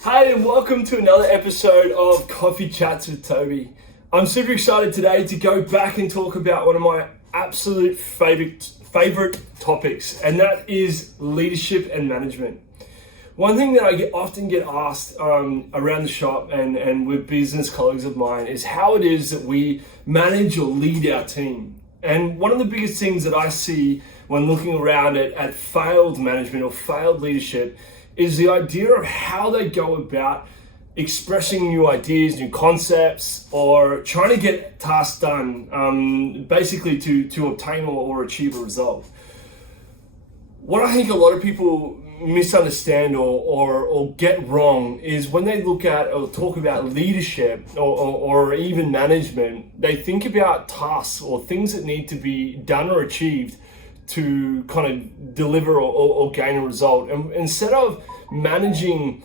Hey, and welcome to another episode of Coffee Chats with Toby. I'm super excited today to go back and talk about one of my absolute favorite topics, and that is leadership and management. One thing that I often get asked around the shop and with business colleagues of mine is how it is that we manage or lead our team. And one of the biggest things that I see when looking around at failed management or failed leadership is the idea of how they go about expressing new ideas, new concepts, or trying to get tasks done, basically to obtain or achieve a result. What I think a lot of people misunderstand or get wrong is when they look at or talk about leadership or even management, they think about tasks or things that need to be done or achieved to kind of deliver or gain a result. And instead of managing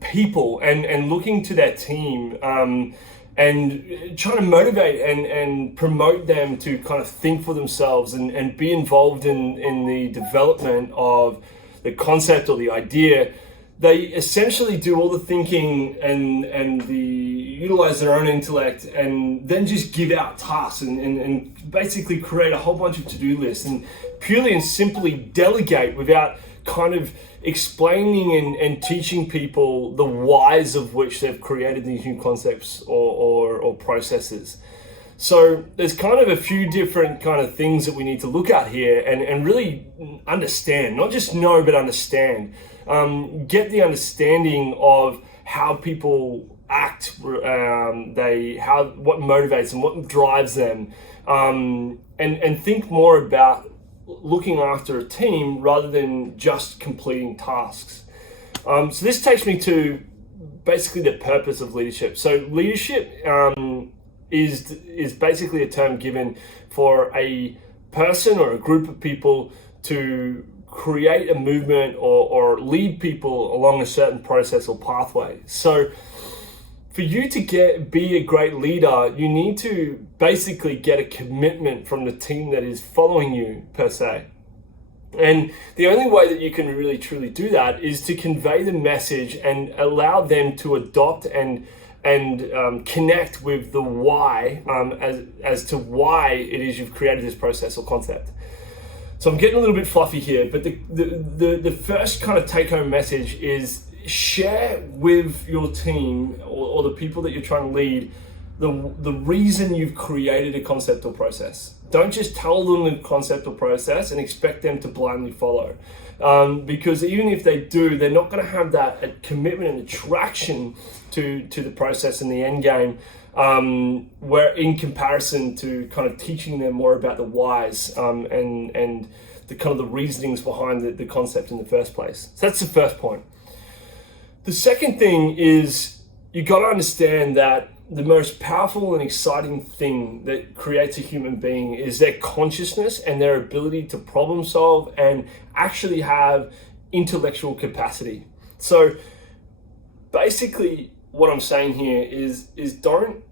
people and looking to their team and trying to motivate and promote them to kind of think for themselves and be involved in the development of the concept or the idea, they essentially do all the thinking and utilize their own intellect and then just give out tasks and basically create a whole bunch of to-do lists and purely and simply delegate without kind of explaining and teaching people the whys of which they've created these new concepts or processes. So there's kind of a few different kind of things that we need to look at here and really understand, not just know, but understand. Get the understanding of how people act, what motivates them, what drives them, and think more about looking after a team rather than just completing tasks. So this takes me to basically the purpose of leadership. So leadership is basically a term given for a person or a group of people to create a movement or lead people along a certain process or pathway. So for you to be a great leader, you need to basically get a commitment from the team that is following you, per se. And the only way that you can really truly do that is to convey the message and allow them to adopt and connect with the why as to why it is you've created this process or concept. So I'm getting a little bit fluffy here, but the first kind of take-home message is share with your team or the people that you're trying to lead the reason you've created a concept or process. Don't just tell them the concept or process and expect them to blindly follow. Because even if they do, they're not going to have that commitment and attraction to the process and the end game, where in comparison to kind of teaching them more about the whys and the kind of the reasonings behind the concept in the first place. So that's the first point. The second thing is you got to understand that the most powerful and exciting thing that creates a human being is their consciousness and their ability to problem solve and actually have intellectual capacity. So basically what I'm saying here is don't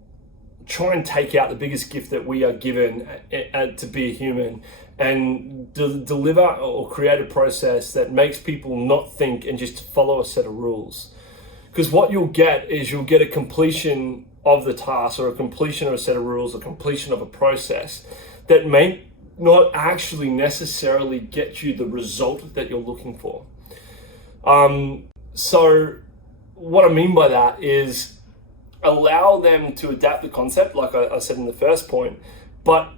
try and take out the biggest gift that we are given to be a human and deliver or create a process that makes people not think and just follow a set of rules. Because what you'll get is you'll get a completion of the task or a completion of a set of rules or completion of a process that may not actually necessarily get you the result that you're looking for. So what I mean by that is allow them to adapt the concept, like I said in the first point, but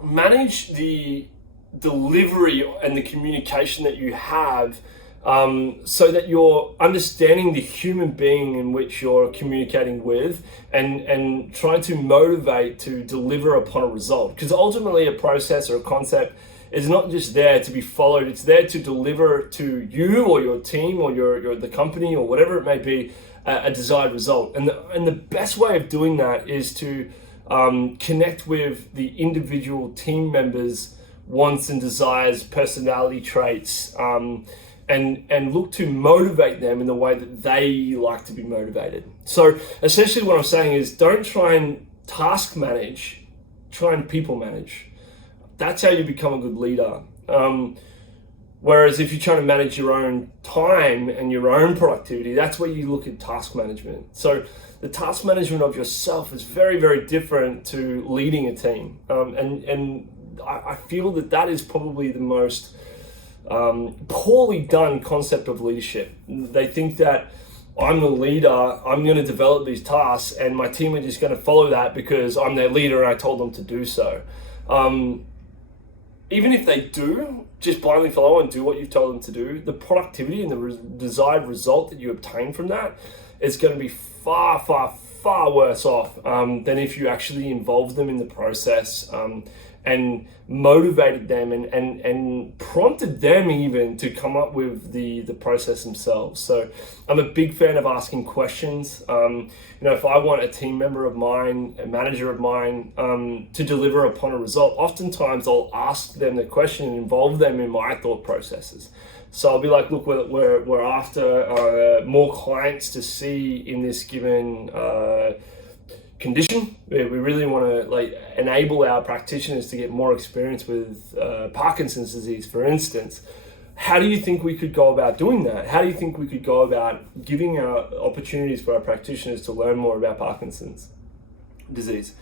manage the delivery and the communication that you have so that you're understanding the human being in which you're communicating with and trying to motivate to deliver upon a result. Because ultimately a process or a concept is not just there to be followed, it's there to deliver to you or your team or the company or whatever it may be a desired result. And the best way of doing that is to connect with the individual team members' wants and desires, personality traits, and look to motivate them in the way that they like to be motivated. So essentially what I'm saying is don't try and task manage, try and people manage. That's how you become a good leader. Whereas if you're trying to manage your own time and your own productivity, that's where you look at task management. So the task management of yourself is very, very different to leading a team. And I feel that is probably the most poorly done concept of leadership. They think that I'm the leader, I'm going to develop these tasks, and my team are just going to follow that because I'm their leader and I told them to do so. Even if they do just blindly follow and do what you've told them to do, the productivity and the desired result that you obtain from that is going to be far, far, far worse off than if you actually involved them in the process and motivated them and prompted them even to come up with the process themselves. So I'm a big fan of asking questions. If I want a team member of mine, a manager of mine, to deliver upon a result, oftentimes I'll ask them the question and involve them in my thought processes. So I'll be like, look, we're after more clients to see in this given condition. We really want to enable our practitioners to get more experience with Parkinson's disease, for instance. How do you think we could go about doing that? How do you think we could go about giving our opportunities for our practitioners to learn more about Parkinson's disease?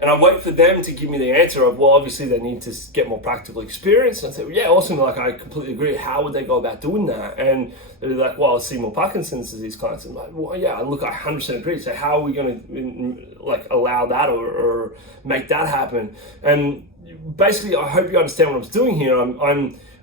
And I wait for them to give me the answer of, well, obviously they need to get more practical experience. And I say, well, yeah, awesome. I completely agree. How would they go about doing that? And they'd be like, well, I'll see more Parkinson's disease clients. I'm like, well, yeah, look, I 100% agree. So how are we going to allow that or make that happen? And basically, I hope you understand what I'm doing here.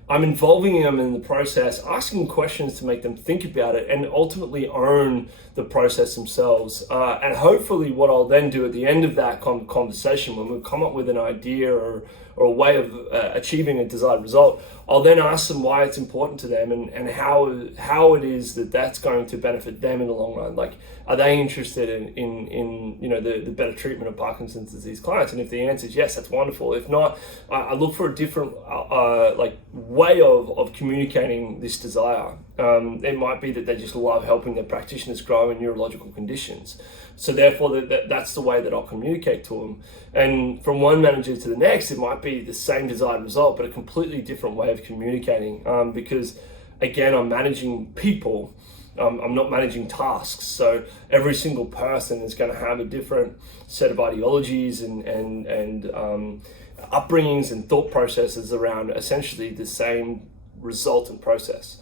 I'm involving them in the process, asking questions to make them think about it and ultimately own the process themselves. And hopefully what I'll then do at the end of that conversation, when we've come up with an idea or a way of achieving a desired result, I'll then ask them why it's important to them and how it is that's going to benefit them in the long run. Like, are they interested in the better treatment of Parkinson's disease clients? And if the answer is yes, that's wonderful. If not, I look for a different way of communicating this desire. It might be that they just love helping their practitioners grow in neurological conditions. So therefore, that's the way that I'll communicate to them. And from one manager to the next, it might be the same desired result, but a completely different way of communicating. Because again, I'm managing people. I'm not managing tasks. So every single person is going to have a different set of ideologies and upbringings and thought processes around essentially the same result and process.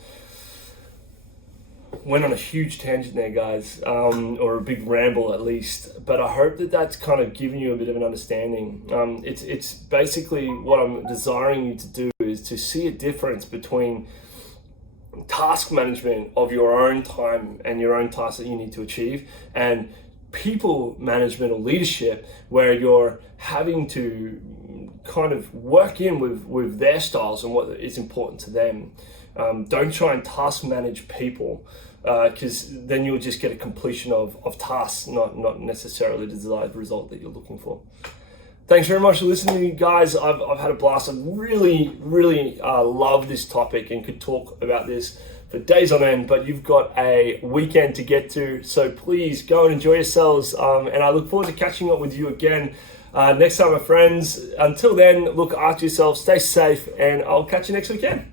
Went on a huge tangent there, guys, or a big ramble at least, but I hope that's kind of giving you a bit of an understanding. It's basically what I'm desiring you to do is to see a difference between task management of your own time and your own tasks that you need to achieve, and people management or leadership where you're having to kind of work in with their styles and what is important to them. Don't try and task manage people, because then you'll just get a completion of tasks, not necessarily the desired result that you're looking for. Thanks very much for listening, guys. I've had a blast. I really, really love this topic and could talk about this for days on end, but you've got a weekend to get to, so please go and enjoy yourselves, and I look forward to catching up with you again next time, my friends. Until then, look after yourselves, stay safe, and I'll catch you next weekend.